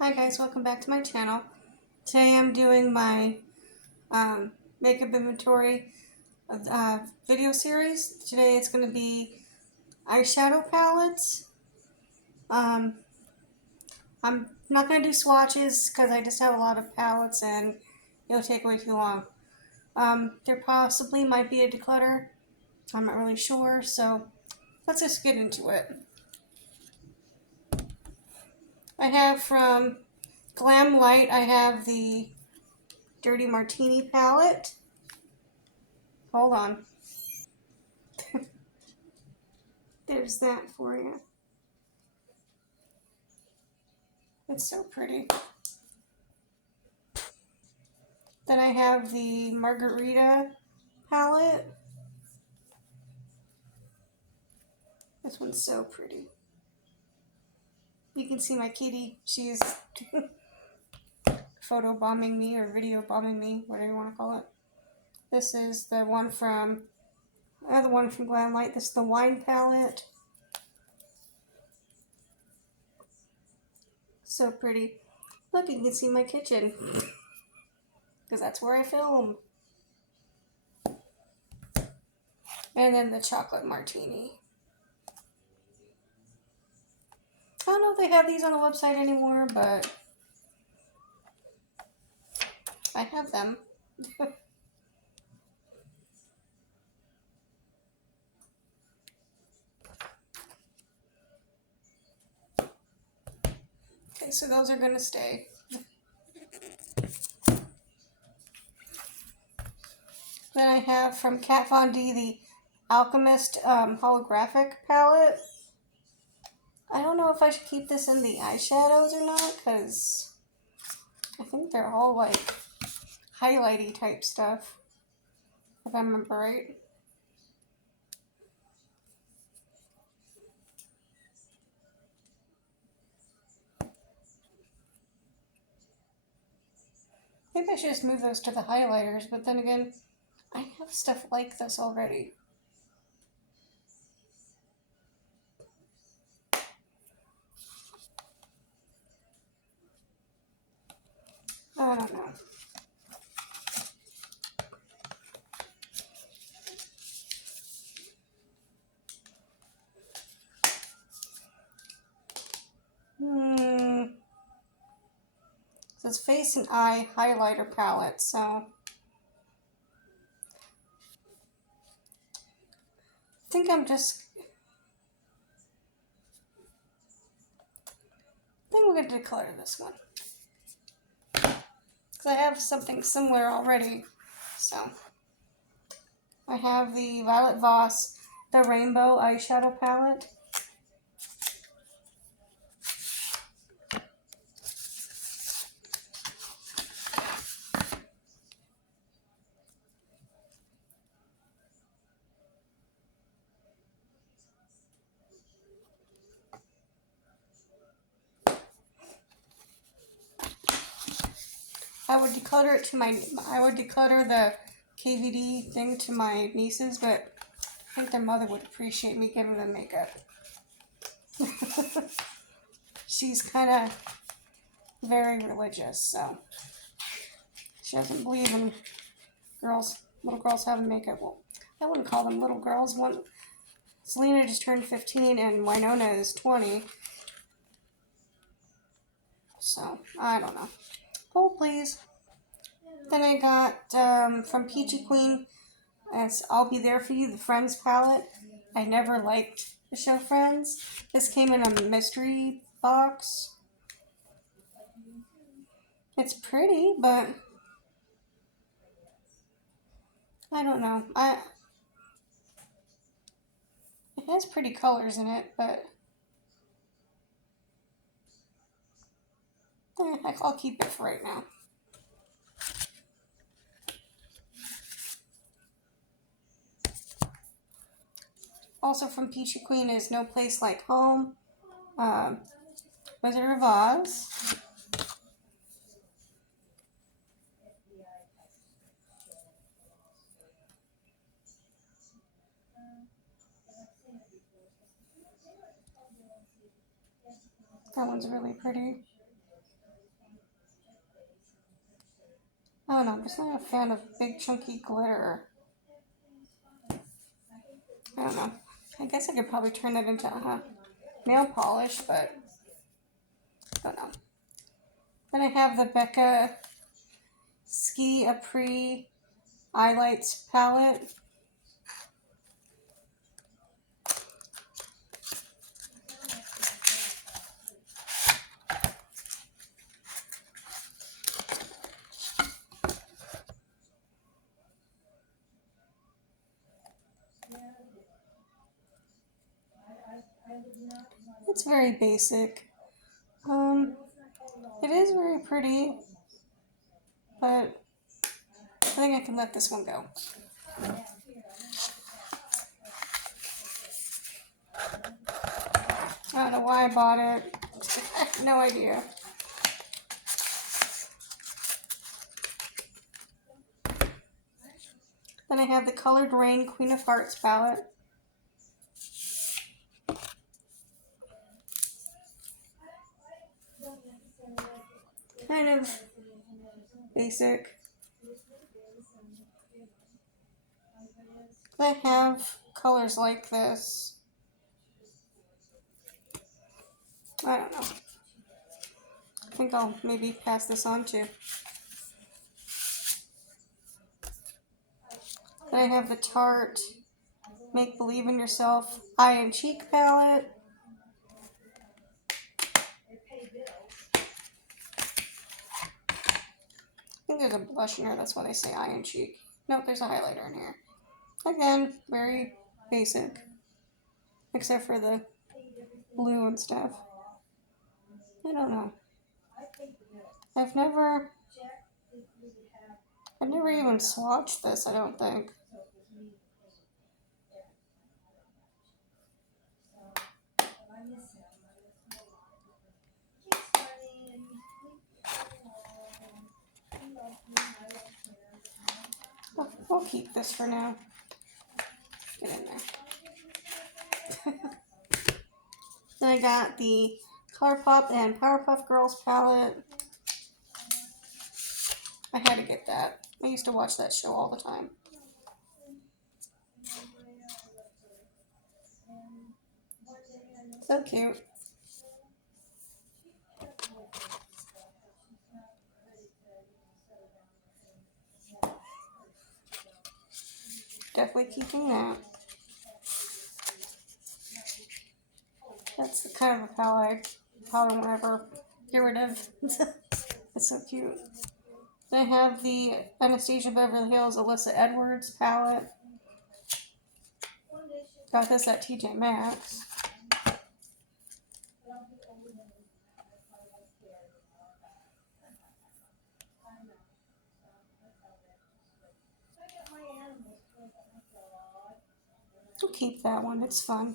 Hi guys, welcome back to my channel. Today I'm doing my makeup inventory video series. Today it's going to be eyeshadow palettes. I'm not going to do swatches because I just have a lot of palettes and it'll take way too long. There possibly might be a declutter. I'm not really sure, so let's just get into it. I have from Glam Light, I have the Dirty Martini palette. Hold on. There's that for you. It's so pretty. Then I have the Margarita palette. This one's so pretty. You can see my kitty. She's photo bombing me or video bombing me, whatever you want to call it. This is the one from another one from Glam Light. This is the wine palette. So pretty. Look, you can see my kitchen because that's where I film. And then the chocolate martini. I don't know if they have these on the website anymore, but I have them. Okay, so those are going to stay. Then I have from Kat Von D the Alchemist holographic palette. I don't know if I should keep this in the eyeshadows or not, because I think they're all like highlighty type stuff, if I remember right. Maybe I should just move those to the highlighters, but then again, I have stuff like this already. I don't know. It says Face and Eye Highlighter Palette, so I think I'm just... I think we're going to declutter this one. Because I have something similar already, so... I have the Violet Voss, the Rainbow Eyeshadow Palette. I would declutter the KVD thing to my nieces, but I think their mother would appreciate me giving them makeup. She's kind of very religious, so she doesn't believe in little girls having makeup. Well, I wouldn't call them little girls. Selena just turned 15 and Winona is 20. So, I don't know. Hold, please. Then I got from Peachy Queen, it's I'll Be There For You, the Friends palette. I never liked the show Friends. This came in a mystery box. It's pretty, but I don't know. It has pretty colors in it, but I'll keep it for right now. Also from Peachy Queen is No Place Like Home, Wizard of Oz. That one's really pretty. I don't know, I'm just not a fan of big chunky glitter. I don't know. I guess I could probably turn it into nail polish, but I don't know. Then I have the Becca Ski Apres Highlights palette. It's very basic. It is very pretty, but I think I can let this one go. I don't know why I bought it. I have no idea. Then I have the Colored Rain Queen of Hearts palette. Kind of basic. I have colors like this. I don't know. I think I'll maybe pass this on too. Then I have the Tarte Make Believe in Yourself Eye and Cheek palette. I think there's a blush in here, that's why they say eye and cheek. Nope, there's a highlighter in here. Again, very basic. Except for the blue and stuff. I don't know. I've never even swatched this, I don't think. We'll keep this for now. Get in there. Then I got the ColourPop and Powerpuff Girls palette. I had to get that. I used to watch that show all the time. So cute. Definitely keeping that. That's the kind of a palette I probably won't ever get rid of. It's so cute. Then I have the Anastasia Beverly Hills Alyssa Edwards palette. Got this at TJ Maxx. I'll keep that one, it's fun.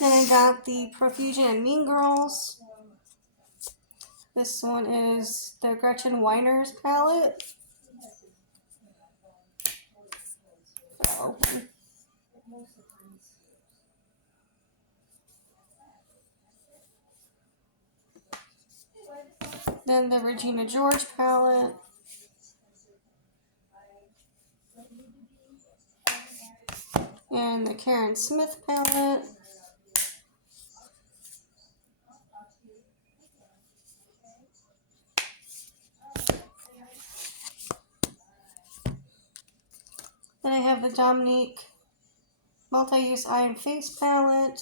Then I got the Profusion and Mean Girls. This one is the Gretchen Winers palette. Open. Then the Regina George palette. And the Karen Smith palette. Then I have the Dominique Multi-Use Eye and Face palette.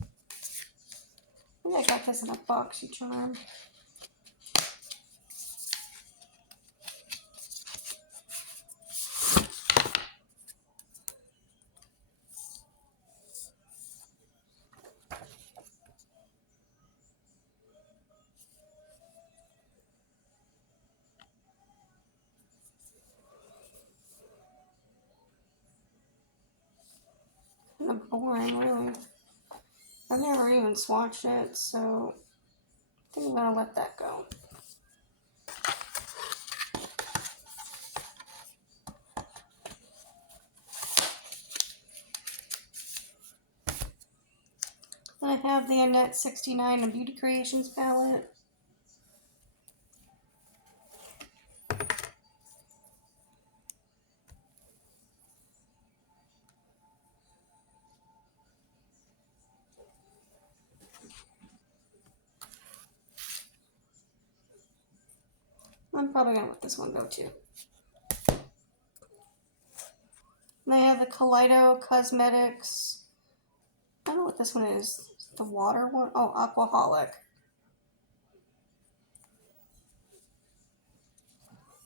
I think I got this in a boxy charm. Kind of boring, really. I've never even swatched it, so I think I'm gonna let that go. have the Annette 69 and Beauty Creations palette. I'm probably going to let this one go too. They have the Kaleido Cosmetics. I don't know what this one is. The water one? Oh, Aquaholic.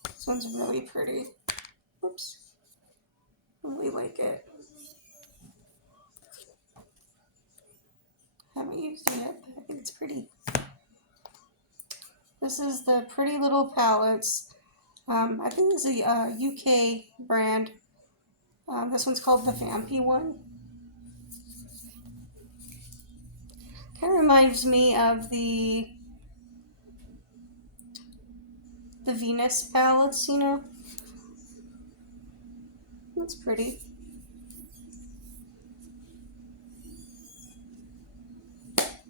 This one's really pretty. Oops. I really like it. Haven't used it yet, but I think it's pretty. This is the Pretty Little Palettes. I think this is a UK brand. This one's called the Vampy one. Kind of reminds me of the Venus palettes, you know. That's pretty.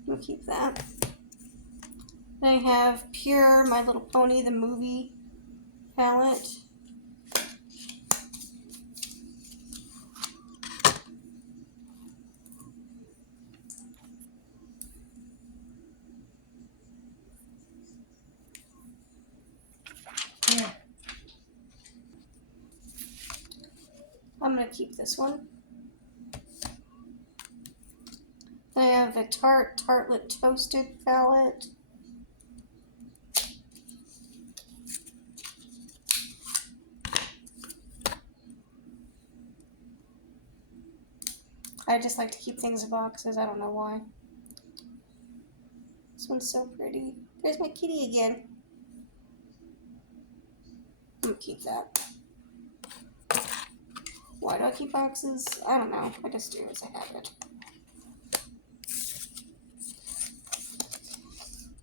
We'll keep that. Then I have Pure My Little Pony, the movie palette. Yeah. I'm going to keep this one. Then I have the Tartlet Toasted palette. I just like to keep things in boxes. I don't know why. This one's so pretty. There's my kitty again. I'm gonna keep that. Why do I keep boxes? I don't know. I just do as a habit.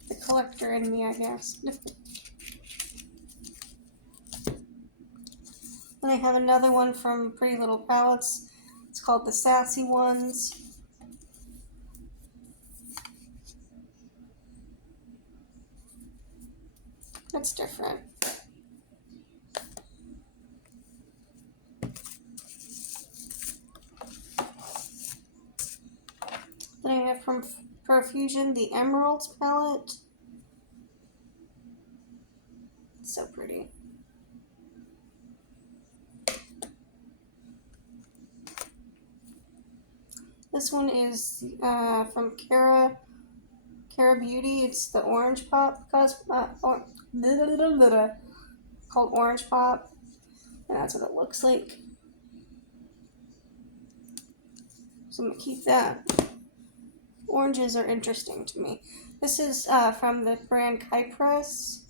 The collector in me, I guess. Then I have another one from Pretty Little Palettes. It's called the Sassy Ones. That's different. Then I have from Profusion the Emeralds palette. It's so pretty. This one is from Cara Beauty. It's the Orange Pop called Orange Pop, and that's what it looks like. So I'm gonna keep that. Oranges are interesting to me. This is from the brand Kypress.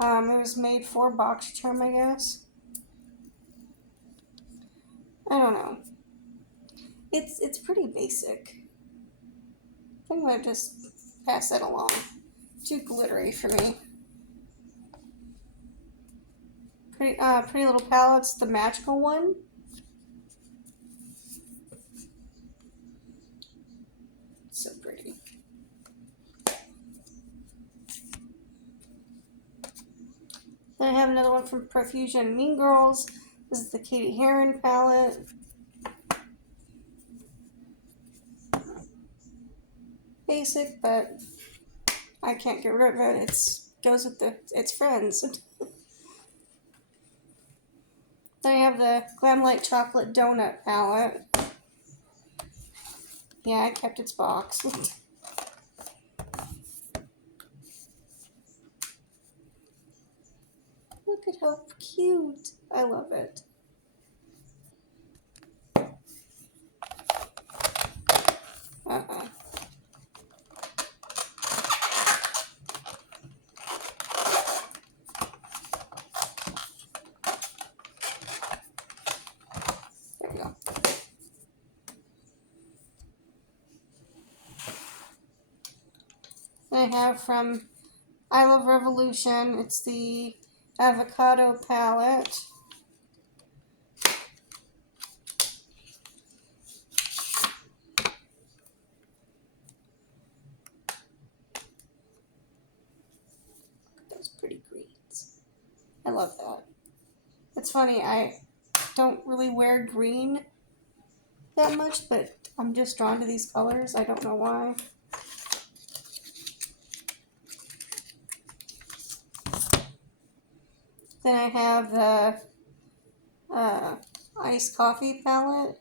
It was made for box charm, I guess. I don't know. It's pretty basic. I think I'm gonna just pass that along. Too glittery for me. Pretty Little Palettes, the magical one. So pretty. Then I have another one from Profusion Mean Girls. This is the Katie Heron palette. Basic, but I can't get rid of it. It goes with its friends. Then I have the Glamlight Chocolate Donut palette. Yeah, I kept its box. Look at how cute. I love it. There we go. I have from I Love Revolution. It's the Avocado palette. I love that. It's funny, I don't really wear green that much, but I'm just drawn to these colors. I don't know why. Then I have the iced coffee palette.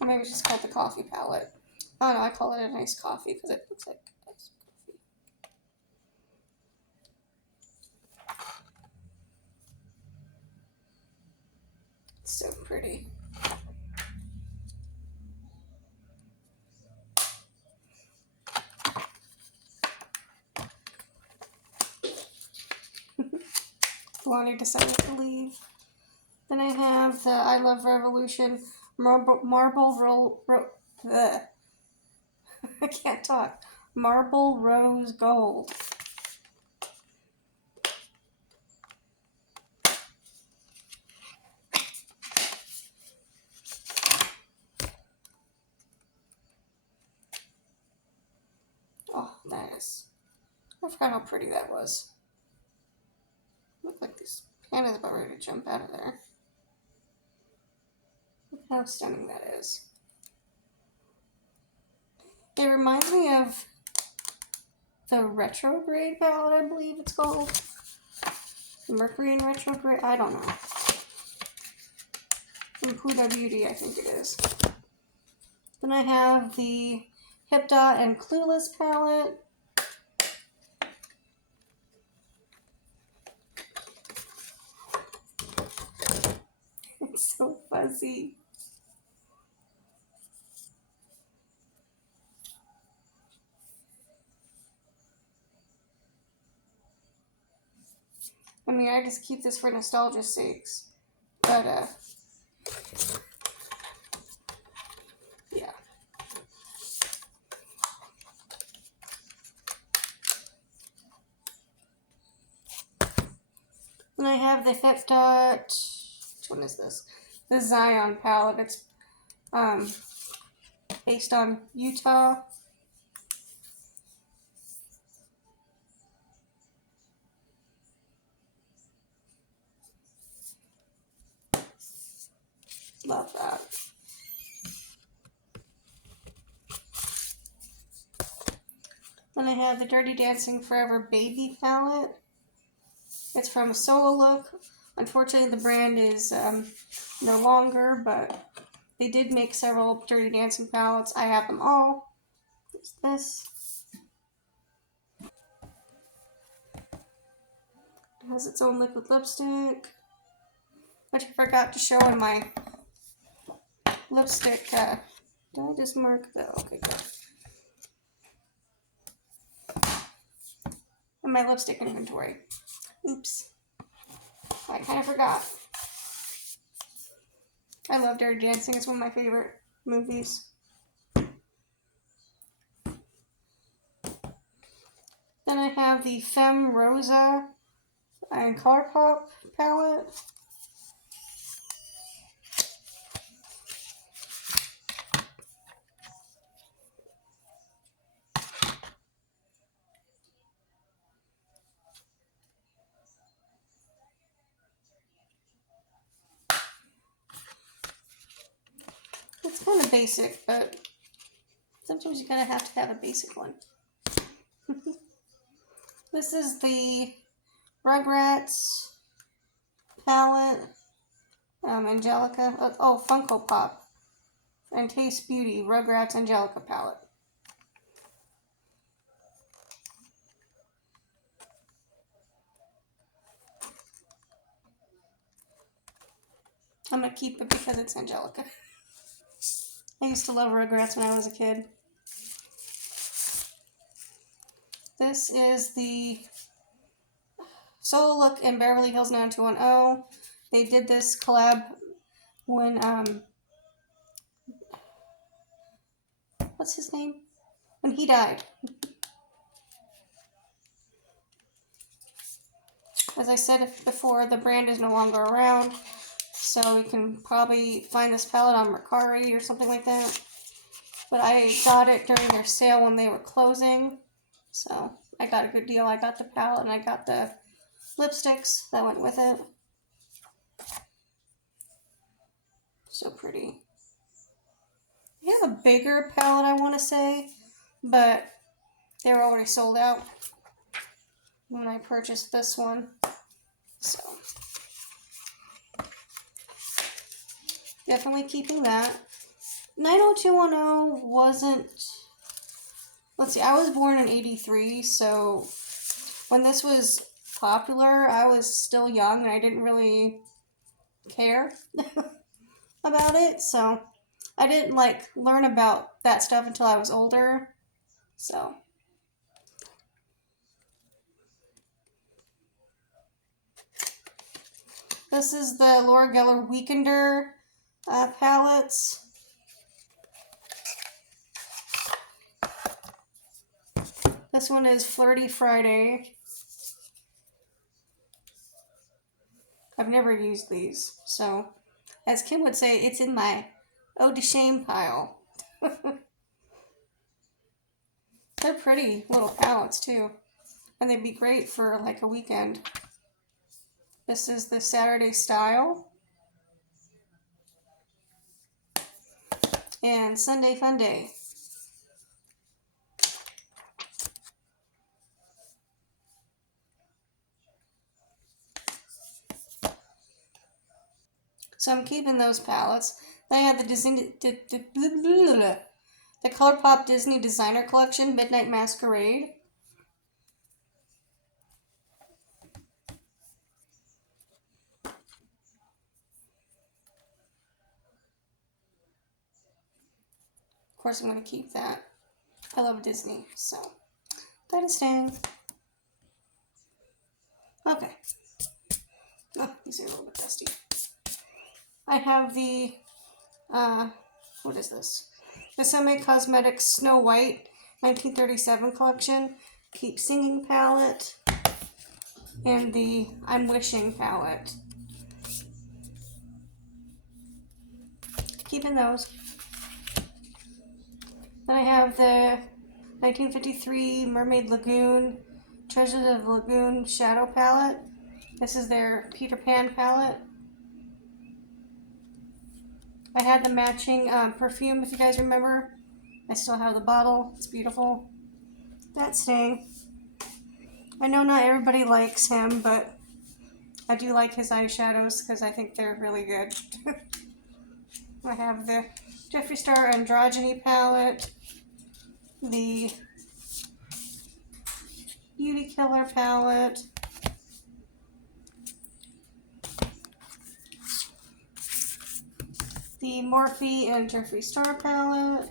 Or maybe it's just called the coffee palette. Oh no, I call it an iced coffee because it looks like iced coffee. It's so pretty. Wanting to decide to leave. Then I have the I Love Revolution marble roll. I can't talk. Marble rose gold. Oh, that is. I forgot how pretty that was. Look like this pan is about ready to jump out of there. Look how stunning that is. It reminds me of the retrograde palette, I believe it's called. Mercury in retrograde, I don't know. From Huda Beauty, I think it is. Then I have the Hip Dot and Clueless palette. It's so fuzzy. I mean, I just keep this for nostalgia's sakes. But, yeah. Then I have the Hip Dot, which one is this? The Zion palette. It's, based on Utah. Love that. Then I have the Dirty Dancing Forever Baby palette. It's from a Solo Look. Unfortunately, the brand is no longer, but they did make several Dirty Dancing palettes. I have them all. There's this. It has its own liquid lipstick, which I forgot to show in my lipstick. Did I just mark the? Okay, good. In my lipstick inventory. Oops. I kind of forgot. I love Dirty Dancing. It's one of my favorite movies. Then I have the Femme Rosa and Colourpop palette. It's kind of basic, but sometimes you gotta have to have a basic one. This is the Rugrats palette, Angelica, Funko Pop, and Taste Beauty Rugrats Angelica palette. I'm gonna keep it because it's Angelica. I used to love Rugrats when I was a kid. This is the Solo Look in Beverly Hills 90210. They did this collab when, what's his name? When he died. As I said before, the brand is no longer around, so you can probably find this palette on Mercari or something like that. But I got it during their sale when they were closing, so I got a good deal. I got the palette and I got the lipsticks that went with it. So pretty. They have a bigger palette, I want to say, but they were already sold out when I purchased this one. So definitely keeping that. 90210 wasn't, let's see, I was born in 83, so when this was popular, I was still young and I didn't really care about it, so I didn't like learn about that stuff until I was older. So this is the Laura Geller Weekender palettes. This one is Flirty Friday. I've never used these, so as Kim would say, it's in my oh to shame pile. They're pretty little palettes too, and they'd be great for like a weekend. This is the Saturday Style and Sunday Fun Day. So I'm keeping those palettes. Then I have the Disney, the ColourPop Disney Designer Collection Midnight Masquerade. Of course, I'm going to keep that. I love Disney, so that is staying. Okay. Oh, these are a little bit dusty. I have the, what is this? The Semi Cosmetics Snow White 1937 collection. Keep Singing palette. And the I'm Wishing palette. Keeping those. Then I have the 1953 Mermaid Lagoon Treasures of Lagoon Shadow palette. This is their Peter Pan palette. I had the matching perfume, if you guys remember. I still have the bottle. It's beautiful. That's staying. I know not everybody likes him, but I do like his eyeshadows because I think they're really good. I have the Jeffree Star Androgyny palette, the Beauty Killer palette, the Morphe and Jeffree Star palette,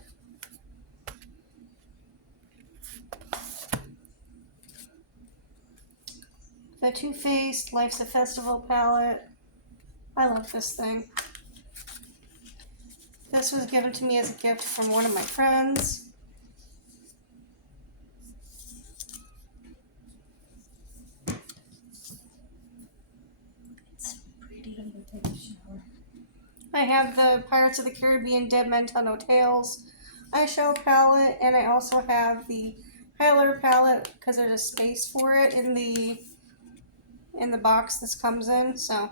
the Too Faced Life's a Festival palette. I love this thing. This was given to me as a gift from one of my friends. It's pretty. I'm gonna take a shower. I have the Pirates of the Caribbean Dead Men Tell No Tales eyeshadow palette, and I also have the highlighter palette because there's a space for it in the box this comes in. So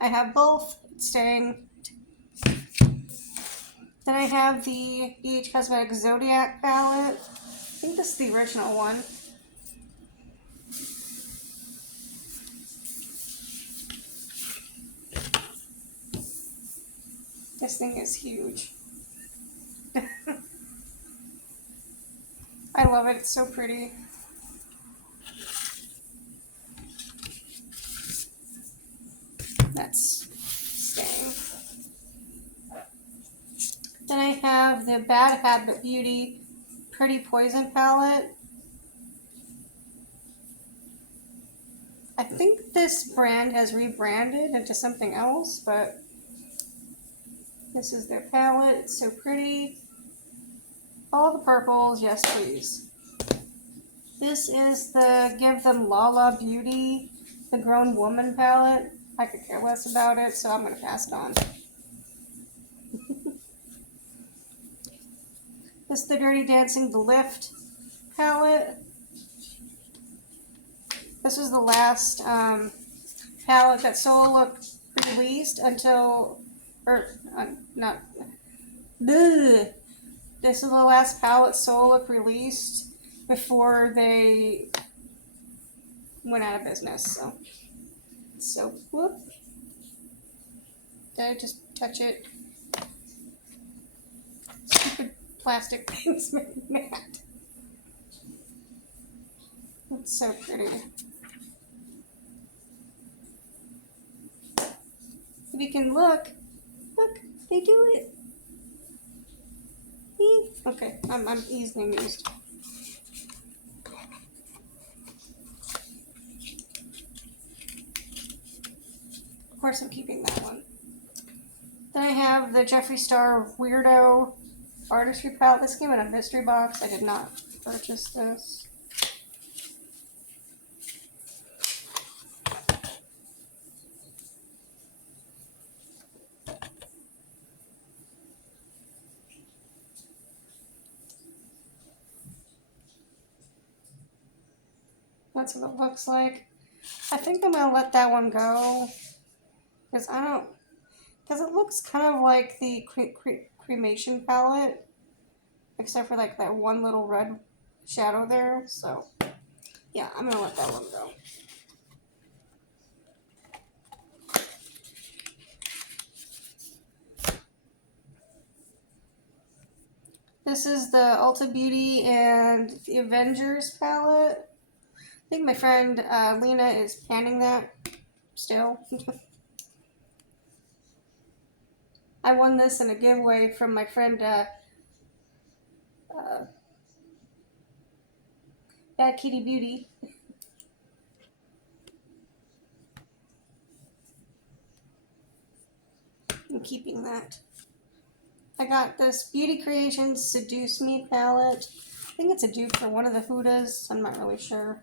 I have both. It's staying. Then I have the BH Cosmetics Zodiac palette. I think this is the original one. This thing is huge. I love it. It's so pretty. That's staying. Then I have the Bad Habit Beauty Pretty Poison palette. I think this brand has rebranded into something else, but this is their palette. It's so pretty. All the purples, yes please. This is the Give Them Lala Beauty, the Grown Woman palette. I could care less about it, so I'm going to pass it on. This is the Dirty Dancing The Lift palette. This was the last palette that Soul Look released until, not, bleh. This is the last palette Soul Look released before they went out of business. So whoop. Did I just touch it? Stupid plastic things make me mad. It's so pretty. If you can look, they do it. Okay, I'm easily amused. Of course, I'm keeping that one. Then I have the Jeffree Star Weirdo Artistry Palette. This came in a mystery box. I did not purchase this. That's what it looks like. I think I'm gonna let that one go because it looks kind of like the cremation palette, except for like that one little red shadow there. So yeah, I'm gonna let that one go. This is the Ulta Beauty and the Avengers palette. I think my friend Lena is panning that still. I won this in a giveaway from my friend Bad Kitty Beauty. I'm keeping that. I got this Beauty Creations Seduce Me palette. I think it's a dupe for one of the Hudas. I'm not really sure.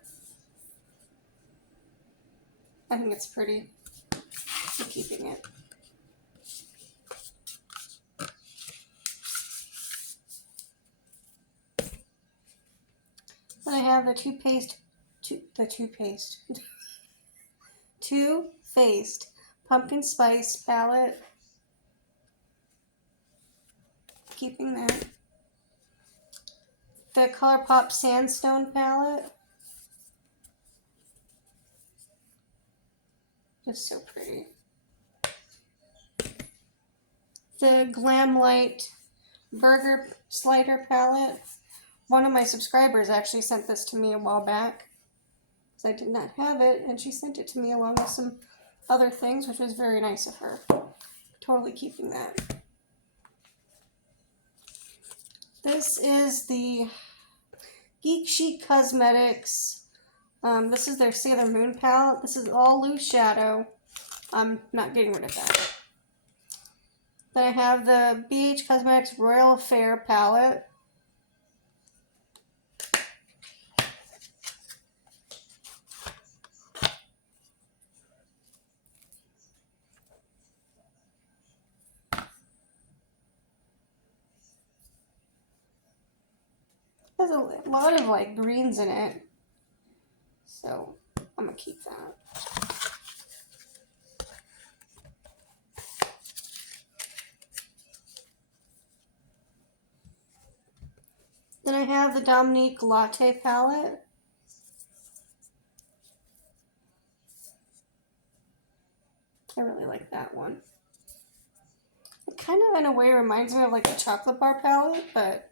I think it's pretty. I'm keeping it. Then I have the Too Faced Pumpkin Spice palette. Keeping that. The ColourPop Sandstone palette. Just so pretty. The Glamlight Burger Slider palette. One of my subscribers actually sent this to me a while back because I did not have it, and she sent it to me along with some other things, which was very nice of her. Totally keeping that. This is the Geek Chic Cosmetics. This is their Sailor Moon palette. This is all loose shadow. I'm not getting rid of that. Then I have the BH Cosmetics Royal Affair palette. There's a lot of like greens in it, so I'm gonna keep that. Then I have the Dominique Latte palette. I really like that one. It kind of in a way reminds me of like the chocolate bar palette, but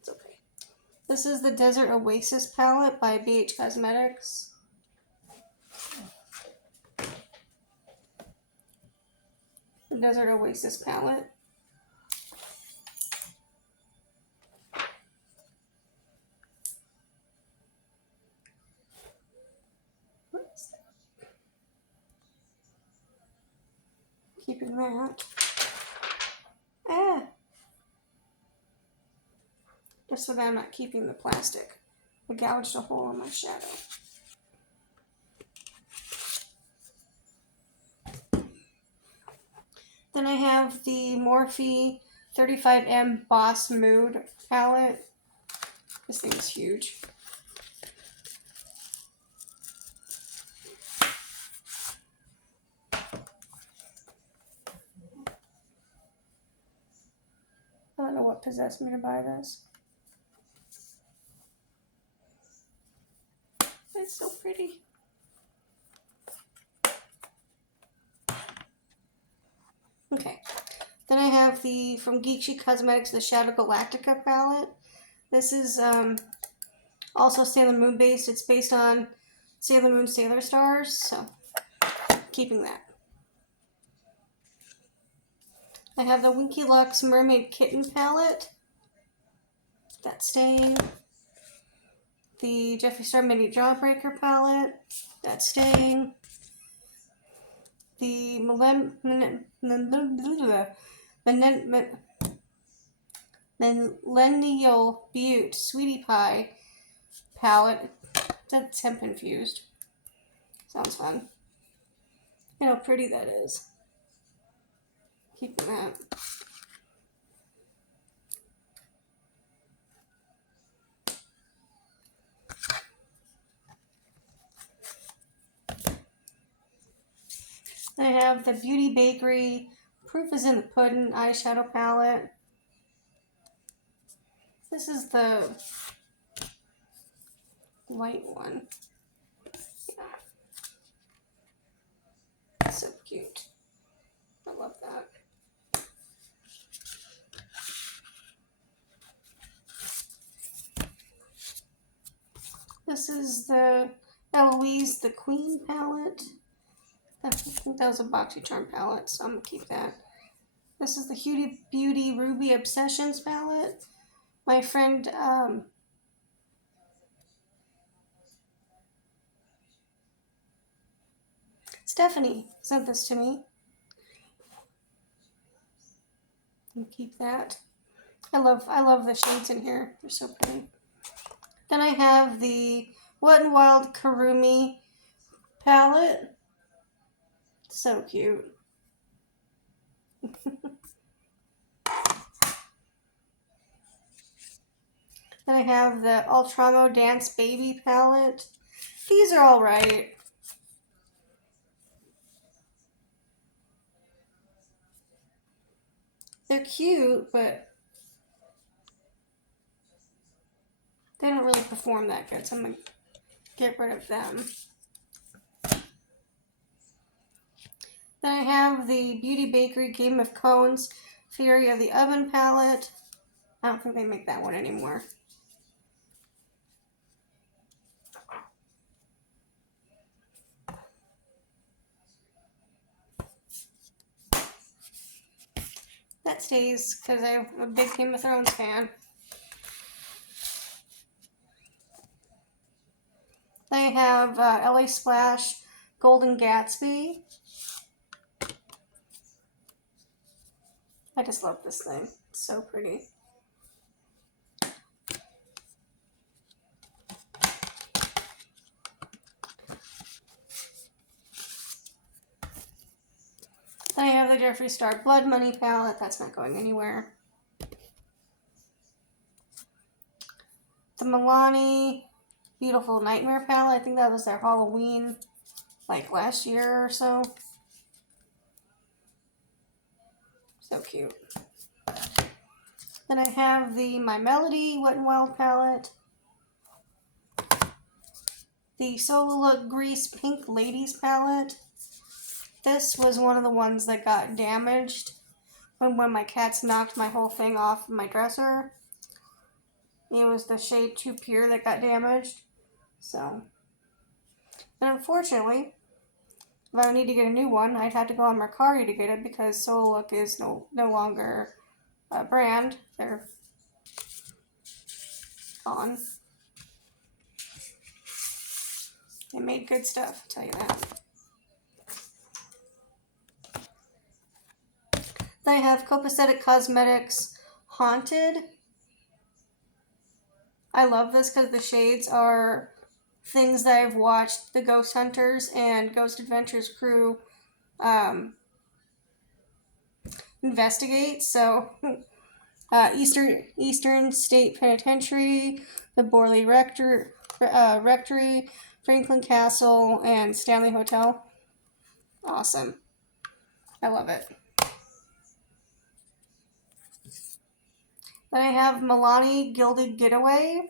it's okay. This is the Desert Oasis palette by BH Cosmetics. The Desert Oasis palette. Keeping that. Just so that I'm not keeping the plastic. I gouged a hole in my shadow. Then I have the Morphe 35M Boss Mood palette. This thing is huge. possessed me to buy this. It's so pretty. Okay. Then I have the, from Geeksy Cosmetics, the Shadow Galactica palette. This is also Sailor Moon based. It's based on Sailor Moon Sailor Stars, so keeping that. I have the Winky Lux Mermaid Kitten palette. That's staying. The Jeffree Star Mini Jawbreaker palette. That's staying. The Millennial Butte Sweetie Pie palette. That's hemp infused. Sounds fun. You know how pretty that is. Keeping that. I have the Beauty Bakery Proof is in the Pudding eyeshadow palette. This is the white one. Yeah. So cute. I love that. This is the Eloise the Queen palette. I think that was a BoxyCharm palette, so I'm going to keep that. This is the Huda Beauty Ruby Obsessions palette. My friend Stephanie sent this to me. And keep that. I love the shades in here. They're so pretty. Then I have the Wet n Wild Karumi palette. So cute. Then I have the Ultramo Dance Baby palette. These are alright. They're cute, but they don't really perform that good, so I'm going to get rid of them. Then I have the Beauty Bakery Game of Cones Fury of the Oven palette. I don't think they make that one anymore. That stays because I'm a big Game of Thrones fan. Then I have LA Splash Golden Gatsby. I just love this thing. It's so pretty. Then I have the Jeffree Star Blood Money palette. That's not going anywhere. The Milani Beautiful Nightmare palette. I think that was their Halloween, like last year or so. So cute. Then I have the My Melody Wet n Wild palette. The Solo Look Grease Pink Ladies palette. This was one of the ones that got damaged when my cats knocked my whole thing off my dresser. It was the shade Too Pure that got damaged. So, and unfortunately, if I need to get a new one, I'd have to go on Mercari to get it because Solo Look is no longer a brand. They're gone. They made good stuff, I'll tell you that. Then I have Copacetic Cosmetics Haunted. I love this because the shades are things that I've watched the Ghost Hunters and Ghost Adventures crew investigate. So, Eastern State Penitentiary, the Borley Rectory, Franklin Castle, and Stanley Hotel. Awesome. I love it. Then I have Milani Gilded Getaway.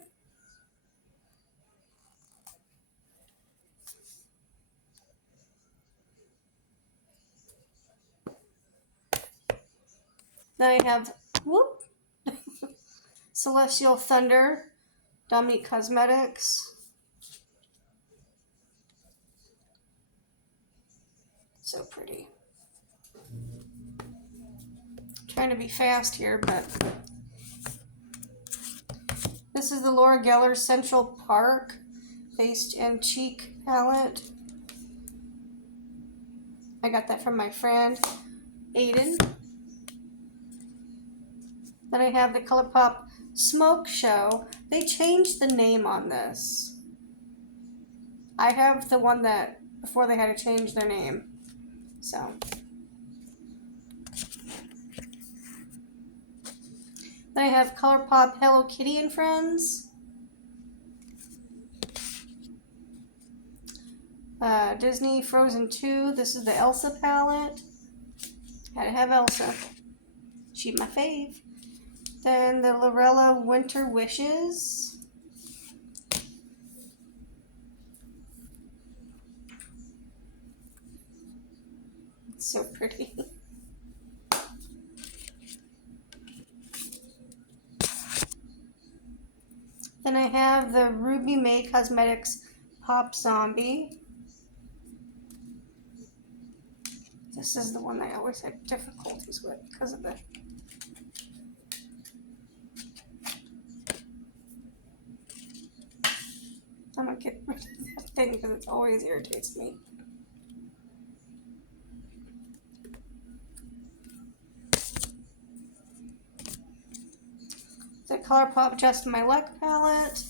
Then I have Celestial Thunder, Dominique Cosmetics. So pretty. Trying to be fast here, but this is the Laura Geller Central Park Face and Cheek palette. I got that from my friend Aiden. Then I have the ColourPop Smoke Show. They changed the name on this. I have the one that before they had to change their name. So then I have ColourPop Hello Kitty and Friends. Disney Frozen 2. This is the Elsa palette. Had to have Elsa. She's my fave. Then the Lorella Winter Wishes. It's so pretty. Then I have the Ruby May Cosmetics Pop Zombie. This is the one I always had difficulties with because of the I'm gonna get rid of that thing because it always irritates me. The ColourPop Just My Luck palette.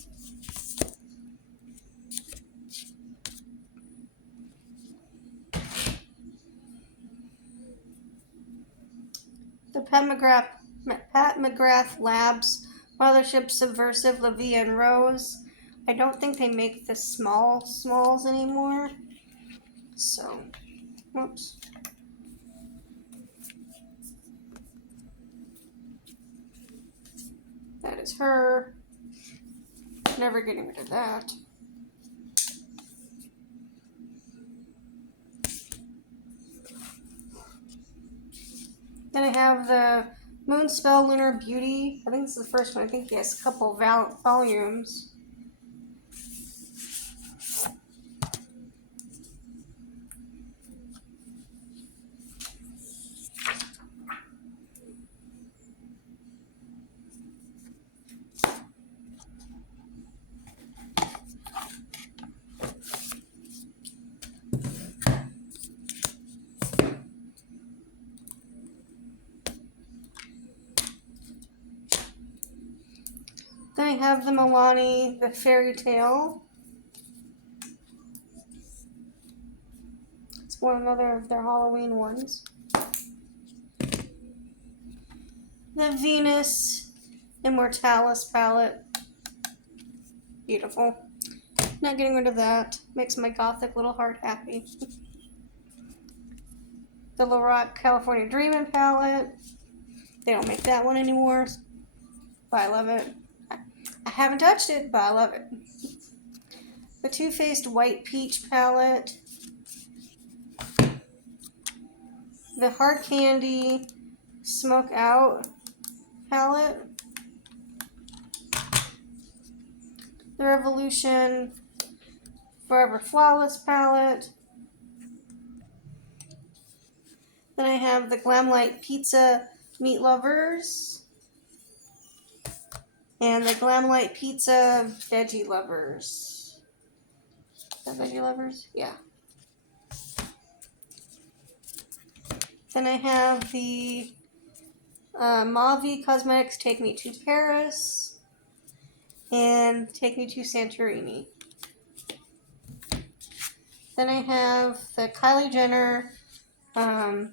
The Pat McGrath Labs Mothership Subversive La Vie en Rose. I don't think they make the smalls anymore. So, whoops. That is her. Never getting rid of that. Then I have the Moonspell Lunar Beauty. I think this is the first one. I think he has a couple volumes. Then I have the Milani, the Fairy Tale. It's another of their Halloween ones. The Venus Immortalis palette. Beautiful. Not getting rid of that. Makes my gothic little heart happy. The Lorac California Dreamin' palette. They don't make that one anymore, but I love it. I haven't touched it, but I love it. The Too Faced White Peach palette. The Hard Candy Smoke Out palette. The Revolution Forever Flawless palette. Then I have the Glamlight Pizza Meat Lovers. And the Glamlight Pizza Veggie Lovers. The Veggie Lovers? Yeah. Then I have the Mavi Cosmetics Take Me to Paris. And Take Me to Santorini. Then I have the Kylie Jenner, I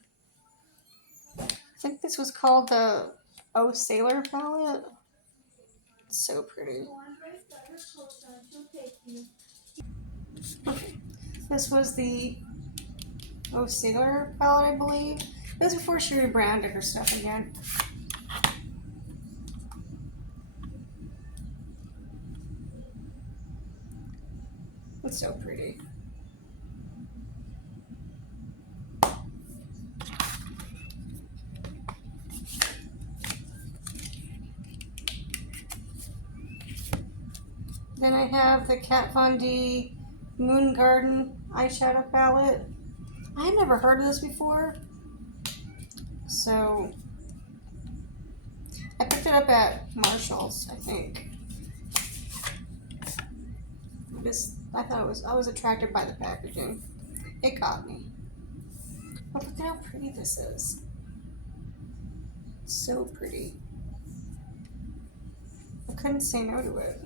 think this was called the Oh Sailor palette. It's so pretty. Okay. This was the Oh Sailor palette, I believe. This was before she rebranded her stuff again. It's so pretty. Then I have the Kat Von D Moon Garden eyeshadow palette. I had never heard of this before, so I picked it up at Marshall's, I think. I was attracted by the packaging. It got me. But look at how pretty this is. So pretty. I couldn't say no to it.